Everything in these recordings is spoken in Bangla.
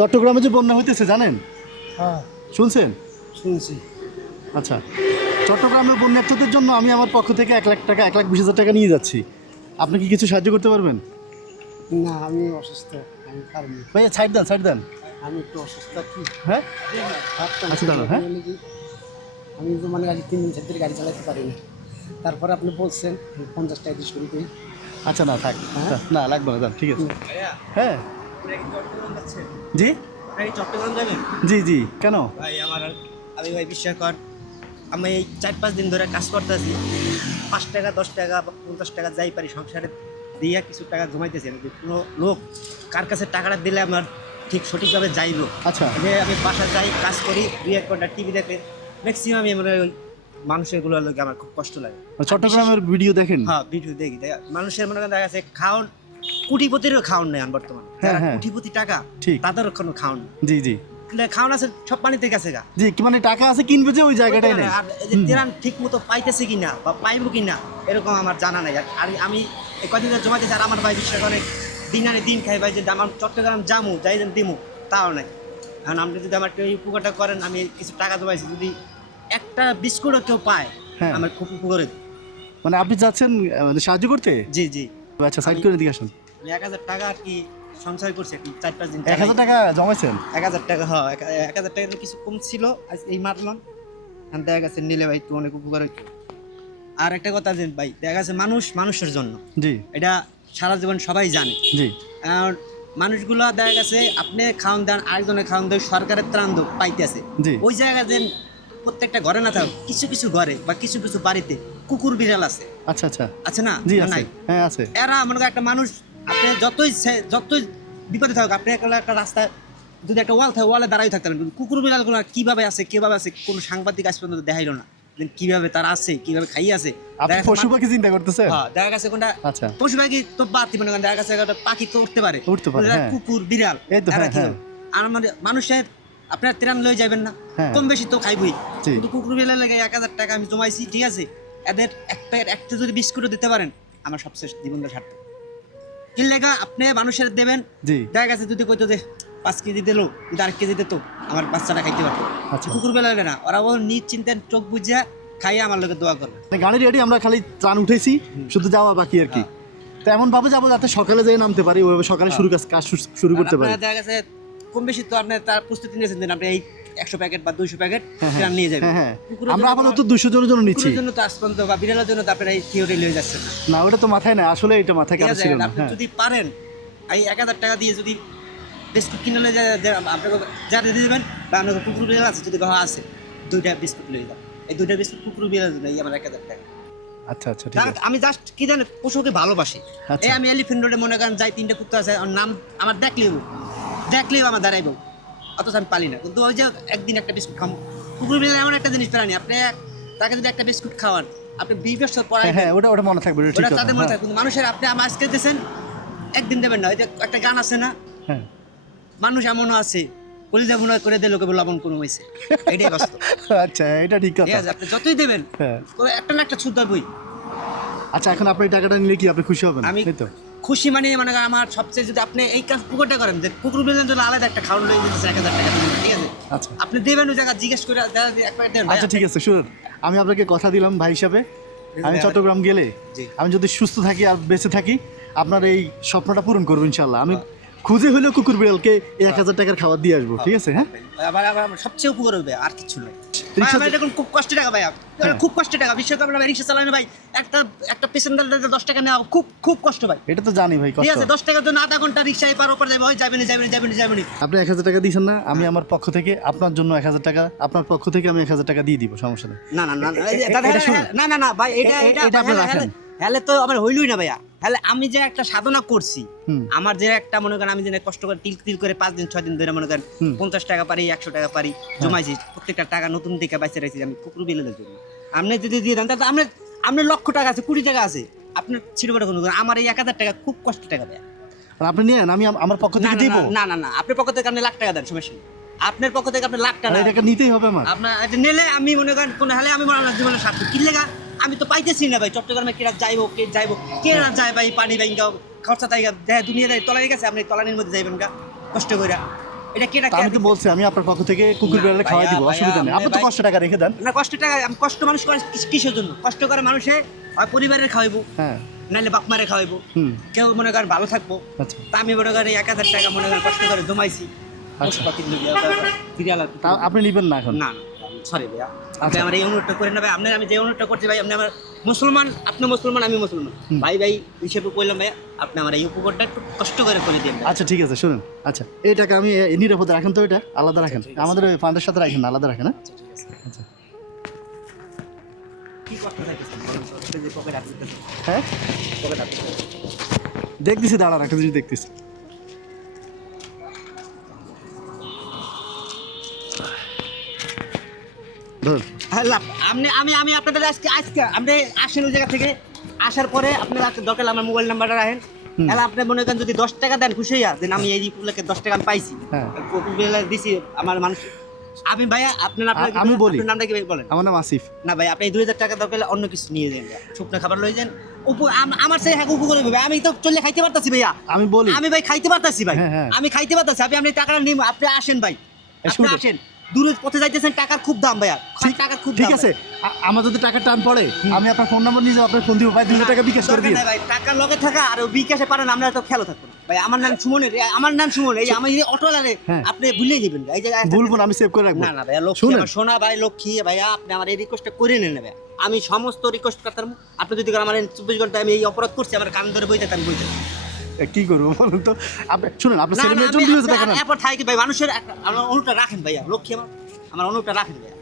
চট্টগ্রামে যে বন্যা হইতেছে জানেন? হ্যাঁ শুনছেন? শুনছি। আচ্ছা, চট্টগ্রামের বন্যার্থীদের জন্য আমি আমার পক্ষ থেকে 1,00,000 টাকা 1,20,000 টাকা নিয়ে যাচ্ছি। আপনি কি কিছু সাহায্য করতে পারবেন? না আমি অসুস্থ, আমি পারিনি। ভাইয়া সাইড দেন, সাইড দেন। আমি একটু অসুস্থ কি হ্যাঁ ভাবতাম আচ্ছা, দাঁড়ান, হ্যাঁ। আমি তো মানে আজ 3 দিন 4 দিন গাড়ি চালাতে পারি না। তারপরে আপনি বলছেন 50 টাকা দিয়ে শুরু করি। আচ্ছা, না থাক, হ্যাঁ? না লাগবে না, যান, ঠিক আছে। হ্যাঁ জি চট্টগ্রাম যাবেন জি জি, কেন? ভাই? আমি ভাই বিস্ময়কর, আমি এই 4-5 দিন ধরে কাজ করতেছি, 5 টাকা 10 টাকা বা 50 টাকা যাই পারি সংসারে দিয়ে কিছু টাকা জমাইতেছি। আমি কোনো লোক কার কাছে টাকাটা দিলে আমার ঠিক সঠিকভাবে যাইব। আচ্ছা, আমি বাসায় যাই, কাজ করি, 2-1 ঘন্টা টিভি দেখে ম্যাক্সিমাম মানে ওই মানুষেরগুলোর লোক আমার খুব কষ্ট লাগে। চট্টগ্রামের ভিডিও দেখেন? হ্যাঁ ভিডিও দেখি, মানুষের মনে করেন দেখা যাচ্ছে খাওন, কোটিপতিরও খাওন নেই বর্তমানে, হ্যাঁ, যারা হ্যাঁ। কোটিপতি টাকা ঠিক। তাদেরও কোনো খাওন নেই। জি জি খাওন আছে সব পানিতে গেছে গা। জি, কি মানে টাকা আছে কিনবে যে ওই জায়গাটাই নেই। আর এই যে তেরান ঠিক মতো পাইতেছে কিনা বা পাইবো কিনা এরকম আমার জানা নাই। আর আমি এই কদিন ধরে জমাতেছি, আর আমার ভাই বিশ্বাস করে দিন আনে দিন খাই ভাই, যে আমার চট্টগ্রাম জামু যাই দিমু তাও নাই। এখন আপনি যদি আমার একটু এই উপকারটা করেন, আমি কিছু টাকা জমাইছি, যদি একটা বিস্কুটও কেউ পায় হ্যাঁ। আমার খুব উপকার। মানে আপনি যাচ্ছেন মানে সাহায্য করতে? জি জি, আচ্ছা, সাইড করে দিয়ে আসেন। আমি 1000 টাকা আর কি সঞ্চয় করছি 4-5 দিন। 1,000 টাকা জমাইছেন? 1000 টাকা, হ্যাঁ 1000 টাকা কিছু কম ছিল, আজ এই মারলাম। আর দেখা গেছে নিলে ভাই একটু অনেক উপকার হইতো। আর একটা কথা যে ভাই, দেখা গেছে মানুষ মানুষের জন্য, জি এটা সারা জীবন সবাই জানে। জি আর মানুষগুলো দেখা গেছে আপনি খাওয়ান দেন, আরেকজনের খাওয়ান দেন, সরকারের ত্রাণ পাইতেছে। জি। ওই জায়গায় যে প্রত্যেকটা ঘরে না থাকুক, কিছু কিছু ঘরে বা কিছু কিছু বাড়িতে কুকুর বিড়াল আছে, আচ্ছা আচ্ছা, আছে না? জি না আছে, নাই? হ্যাঁ আছে। এরা মনে করেন একটা মানুষ, আপনি যতই বিপদে থাকুক, আপনি একটা রাস্তায় যদি একটা ওয়াল থাকে, ওয়ালে দাঁড়াই থাকতে পারেন, কিন্তু কুকুর বিড়ালগুলো কিভাবে আছে কোনো সাংবাদিক আজ পর্যন্ত দেখাইলো না যে কিভাবে তারা আছে, কিভাবে খাই আছে। আপনি পশু পাখি চিন্তা করতেছেন? হ্যাঁ, দেখা গেছে কোনটা আচ্ছা। পশু পাখি তো বাতি, মনে করেন দেখা গেছে একটা পাখি তো উঠতে পারে, উঠতে পারে, কিন্তু হ্যাঁ। কুকুর বিড়াল এই তো, এরা হ্যাঁ, কি হ্যাঁ। হবে? আর আমাদের মানুষের আপনার ত্রাণ লয়ে যাবেন না, হ্যাঁ। কম বেশি তো খাইবই, জি। কিন্তু কুকুর বিড়াল লাগে 1000 টাকা আমি জমাইছি, ঠিক আছে, এদের একটা যদি বিস্কুটও দিতে পারেন আমার সবশেষ জীবনটা সার্থক। কি লেগা আপনি মানুষের দেবেন, জি। দেখা গেছে যদি কইতো যে 5 কেজি দিলো, কিন্তু 1 কেজি দিত, আমার বাচ্চাটা খাইতে পারতো। আচ্ছা। কুকুর বেলা না, ওরা ও নিজ চিন্তায় চোখ বুঝিয়া খাইয়া আমার লোকের দোয়া করবে। মানে গাড়ি রেডি, আমরা খালি ত্রাণ উঠেছি, শুধু যাওয়া বাকি আর কি। তো এমন ভাবে যাবো যাতে সকালে যেয়ে নামতে পারি, ওইভাবে সকালে কাজ শুরু করতে পারি। আপনারা দেখা গেছে কম বেশি তো আপনি তার প্রস্তুতি নিয়েছেন যে আপনি এই 100 প্যাকেট বা 200 প্যাকেট হ্যাঁ, ত্রাণ নিয়ে যাবেন। হ্যাঁ হ্যাঁ, কুকুরের আমরা জন্য আপাতত 200 জনের জন্য নিচ্ছি। কুকুরের জন্য তো আজ পর্যন্ত বা বিড়ালের জন্য তো আপনারা এই থিওরি লয়ে যাচ্ছেন না। না, ওটা তো মাথায় না, আসলে এটা মাথায় ঠিক কাজ আছে, ছিল না। আপনি হ্যাঁ যদি পারেন এই 1000 টাকা দিয়ে যদি বিস্কুট কিনে লয়ে আপনাকে যারা দিয়ে দেবেন, বা আপনার কুকুর বিড়াল আছে যদি ঘর আছে, 2টা বিস্কুট লয়ে যান। এই 2টা বিস্কুট কুকুর বিড়ালের জন্য এই আমার 1000 টাকা। আচ্ছা আচ্ছা, ঠিক আছে। আমি জাস্ট কি জানেন, পশুকে ভালোবাসি। আচ্ছা। এই আমি এলিফেন্ট রোডে মনে করেন যাই, 3টা কুত্তা আছে, ওর নাম আমার দেখলেই আমার দাঁড়াইব, অথচ আমি পালি না। কিন্তু ওই যে একদিন একটা বিস্কুট খাম, কুকুর বিড়াল এমন একটা জিনিস প্রাণী, আপনি তাকে যদি একটা বিস্কুট খাওয়ান, আপনি 20 বছর পর হ্যাঁ হ্যাঁ, ওটা মনে থাকবে, ওটা ঠিক ওটা কথা। তাদের মনে হ্যাঁ, থাকে। কিন্তু মানুষের আপনি আমার আজকে দিয়েছেন, একদিন দেবেন না। ওই যে একটা গান আছে না, হ্যাঁ। মানুষ এমনও আছে কলিজা মনে করে দিয়ে লোকে লবণ কোনো হয়েছে, এটাই বাস্তব। আচ্ছা, এটা ঠিক ঠিক কথা। আছে, আপনি যতই দেবেন হ্যাঁ। একটা না একটা ছুদ্দার বই। আচ্ছা, এখন আপনি এই টাকাটা নিলে কি আপনি খুশি হবেন? আমি এই তো। খুশি মানে আমার সবচেয়ে, যদি আপনি এই কাজ পুকুরটা করেন যে কুকুর বিলের জন্য আলাদা একটা খাওয়ানো লয়ে দিতেছে 1000 টাকা দিবেন, ঠিক আছে, আচ্ছা আপনি দেবেন ওই জায়গা জিজ্ঞেস করে এক প্যাকেট দেবেন। আচ্ছা, ঠিক আছে, শুনুন, আমি আপনাকে কথা দিলাম ভাই হিসাবে, আমি চট্টগ্রাম গেলে জি। আমি যদি সুস্থ থাকি আর বেঁচে থাকি, আপনার এই স্বপ্নটা পূরণ করবো ইনশাল্লাহ। আমি খুঁজে হলেও কুকুর বিড়ালকে এই 1000 টাকার খাবার দিয়ে আসবো, ঠিক আছে? হ্যাঁ, আবার সবচেয়ে উপকার হবে, আর কিছু নাই। রিক্সা- আমার এখন খুব কষ্টের টাকা ভাই, খুব কষ্টের টাকা, বিশ্বকাপ রিক্সা চালানো ভাই, একটা পেসেঞ্জার 10 টাকা নেওয়া খুব কষ্ট ভাই। এটা তো জানি ভাই, ঠিক কষ্ট। আছে, 10 টাকার জন্য আধা ঘন্টা রিক্সায় পার ওপর যাবে, হয় যাবেনি। আপনি 1000 টাকা দিয়েছেন না, আমি আমার পক্ষ থেকে আপনার জন্য 1000 টাকা, আপনার পক্ষ থেকে আমি 1000 টাকা দিয়ে দিব, সমস্যা নেই। না এটা শুনুন। না ভাই, এটা এটা আপনি রাখেন। হ্যালে তো আমার হইলই না ভাইয়া। হ্যালে আমি যে একটা সাধনা করছি, হুম। আমার যে একটা মনে করেন আমি যে কষ্ট করে তিল করে 5 দিন 6 দিন ধরে মনে করেন হুম। 50 টাকা পারি, 100 টাকা পারি জমাইছি, প্রত্যেকটা টাকা নতুন দিকে বাইসে রাখছি আমি কুকুর বিলের জন্য। আপনি যদি দিয়ে দেন তাহলে আপনার লক্ষ টাকা আছে, 20 টাকা আছে, আপনার ছিল বড় কোনো, আমার এই 1000 টাকা খুব কষ্ট টাকা দেয়। আর আপনি নিয়েন, আমি আমার পক্ষ থেকে দিব। না আপনার পক্ষ থেকে আপনি লাখ টাকা দেন, সমস্যা নেই। আপনার পক্ষ থেকে আপনি লাখ টাকা আর এই টাকা নিতেই হবে আমার। আপনার এটা নিলে আমি মনে করেন কোন হালে আমি মনে জীবনে স্বার্থ কি লেগা, আমি তো পাইতেছি না ভাই। চট্টগ্রামে কেরা যাইবো কে না যায় ভাই, পানি ভাই খরচা তাই দুনিয়া দেয় তলানি গেছে, আপনি তলানির মধ্যে যাইবেন গা কষ্ট করে। এটা কেটা তা আমি তো বলছি আমি আপনার পক্ষ থেকে কুকুর বিড়ালে খাওয়াই দিব, ভাইয়া, অসুবিধা নেই। ভাইয়া, আপনি তো ভাই- কষ্ট টাকা রেখে দেন। না কষ্ট টাকা কষ্ট মানুষ করে কিসের জন্য? কষ্ট করে মানুষে হয় পরিবারের খাওয়াইবো, হ্যাঁ নাহলে বাপ মারে খাওয়াইবো, হুম কেউ মনে করেন ভালো থাকবো। আচ্ছা তা আমি মনে করেন 1000 টাকা মনে করেন কষ্ট করে জমাইছি আচ্ছা। সিরিয়াল তা আপনি নেবেন না এখন? না সরি ভাইয়া, আপনি আচ্ছা। আমার এই অনুরোধটা করে নেবে। আপনি আমি যে অনুরোধটা করছি ভাই, আপনি আমার মুসলমান, আপনি মুসলমান, আমি মুসলমান, হুম। ভাই ভাই হিসেবে বললাম ভাইয়া, আপনি আমার এই উপকারটা একটু কষ্ট করে দিন ভাই। আচ্ছা ঠিক আছে শুনুন, আচ্ছা এই টাকা আমি নিরাপদে রাখেন তো, এটা আলাদা রাখেন, আমাদের ওই ফান্ডের সাথে রাখেন না, আলাদা রাখেন। হ্যাঁ আচ্ছা কি করতে চাইতেছেন বলুন তো? এই যে পকেট আপনি হ্যাঁ পকেট আপনি দেখতেছি, দাঁড়া রাখেন, দেখতেছি। ধরুন হ্যাঁ, আমি আপনাদের আজকে আপনি আসেন ওই জায়গা থেকে, আসার পরে আপনার দরকার হলে আমার মোবাইল নাম্বারটা রাখেন। হুম। তাহলে আপনি মনে করেন যদি 10 টাকা দেন খুশি হইয়া দেন, আমি এই উপলক্ষে 10 টাকা আমি পাইছি, হ্যাঁ। কুকুরবেলা দিছি আমার মানুষ। আমি ভাইয়া আপনার আমি বলি। আপনার নামটা কি ভাই বলেন? আমার নাম আসিফ। না ভাই, আপনি এই 2000 টাকা দরকার হলে অন্য কিছু নিয়ে যান ভাইয়া, শুকনো খাবার লই যান। আমার সেই হাঁক উপকার হবে ভাই, আমি তো চলে খাইতে পারতাছি ভাইয়া, আমি বলি আমি ভাই খাইতে পারতাছি ভাই, হ্যাঁ, হ্যাঁ। আমি খাইতে পারতাছি। আপনি টাকাটা নিন, আপনি আসেন ভাই, আপনি শুনুন। আসেন। দূরের পথে যাইতেছেন, টাকার খুব দাম ভাইয়া, টাকার খুব ঠিক দাম আছে, আমার যদি টাকা টান পড়ে আমি আপনার ফোন নাম্বার নিয়ে যাবো, আপনার ফোন দিব ভাই, 2000 টাকা বিকাশ করে দরকার দিন। নাই ভাই, টাকার লগে থাকা আর ওই বিকাশে পারেন, আমরা তো খেয়াল থাকবো না ভাই। আমার নাম সুমন, আমার নাম সুমন, এই যে আমার এই অটোওয়ালারে হ্যাঁ। আপনি ভুলে যাবেন এই যে ভুলবো না, আমি সেভ করে রাখবো। না না ভাইয়া, লক্ষ্মী শুনেন। আমার সোনা ভাই, লক্ষ্মী ভাইয়া, আপনি আমার এই রিকোয়েস্টটা করে নেন ভাইয়া। আমি সমস্ত রিকোয়েস্ট করতাম, আপনি যদি আমার 24 ঘন্টা আমি এই অপরাধ করছি, আমার কান ধরে বইতে আমি বইতে। কি করবো বলুন তো? আপনি শুনুন, আপনার না ছেলে না, মেয়ের জন্য 2000 টাকা নেন। এরপর থাকি ভাই, মানুষের আমার অনুটা রাখেন ভাইয়া, লক্ষ্মী আমার অনুটা রাখেন ভাইয়া।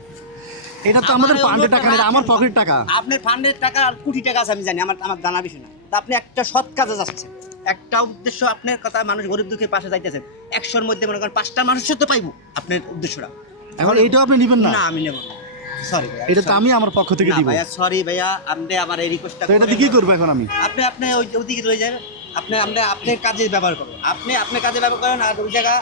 এটা তো আমাদের আমার ফান্ডের অনুরোধটা টাকা না, এটা আমার রাখেন। পকেটের টাকা। আপনার ফান্ডের টাকা আর কোটি টাকা আছে আমি জানি, আমার জানা বিষয় না। তা আপনি একটা সৎ কাজে যাচ্ছেন, একটা উদ্দেশ্য, আপনার কথা মানুষ গরিব দুঃখের পাশে যাইতেছেন, 100-র মধ্যে মনে করেন 5টা মানুষের তো পাইবো আপনার উদ্দেশ্যটা। এখন এইটাও আপনি নেবেন না? না আমি নেব না, সরি ভাইয়া, এটা তো আমি আমার পক্ষ থেকে দিব। ভাইয়া সরি ভাইয়া, আপনি আমার এই রিকোয়েস্টটা তো এটাতে কি করবো এখন আমি? আপনি ওইদিকে রয়ে যাবেন, আপনার কাজে ব্যবহার করুন, আপনার কাজে ব্যবহার করেন। আর ওই জায়গা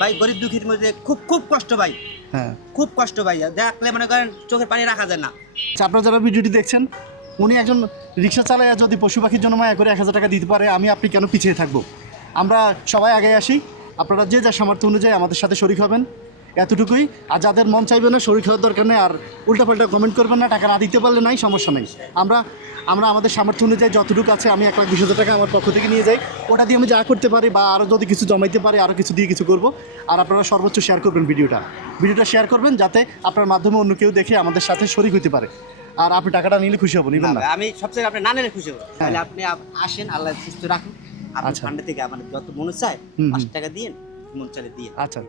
ভাই গরিব দুঃখীর মধ্যে খুব খুব কষ্ট ভাই, হ্যাঁ খুব কষ্ট ভাই, দেখলে মনে করেন চোখের পানি রাখা যায় না। আচ্ছা, আপনারা যারা ভিডিওটি দেখছেন, উনি একজন রিক্সা চালায় যদি পশু পাখির জন্য মায়া করে 1000 টাকা দিতে পারে, আমি আপনি কেন পিছিয়ে থাকবো? আমরা সবাই আগে আসি, আপনারা যে যা সামর্থ্য অনুযায়ী আমাদের সাথে শরিক হবেন, এতটুকুই। আর যাদের মন চাইবে না, শরিক হওয়ার দরকার নেই, আর উল্টাপাল্টা কমেন্ট করবেন না, টাকা না দিতে পারলে নাই, সমস্যা নেই। আমরা আমাদের সামর্থ্য অনুযায়ী যতটুকু আছে, আমি 1,20,000 টাকা আমার পক্ষ থেকে নিয়ে যাই, ওটা দিয়ে আমি যা করতে পারি, বা আরও যদি কিছু জমাইতে পারি আরও কিছু দিয়ে কিছু করব। আর আপনারা সর্বোচ্চ শেয়ার করবেন ভিডিওটা শেয়ার করবেন, যাতে আপনার মাধ্যমে অন্য কেউ দেখে আমাদের সাথে শরিক হতে পারে। আর আপনি টাকাটা নিলে খুশি হবো, নিবেন না না? ভাই, আমি সবচেয়ে আপনি না নিলে খুশি হবো। তাহলে আপনি আসেন, আল্লাহ সুস্থ রাখুন, আপনার আচ্ছা। ফান্ডে থেকে আমার যত মনে চায় হুম, হুম। 5 টাকা দিন, মন চাইলে দিয়ে। আচ্ছা।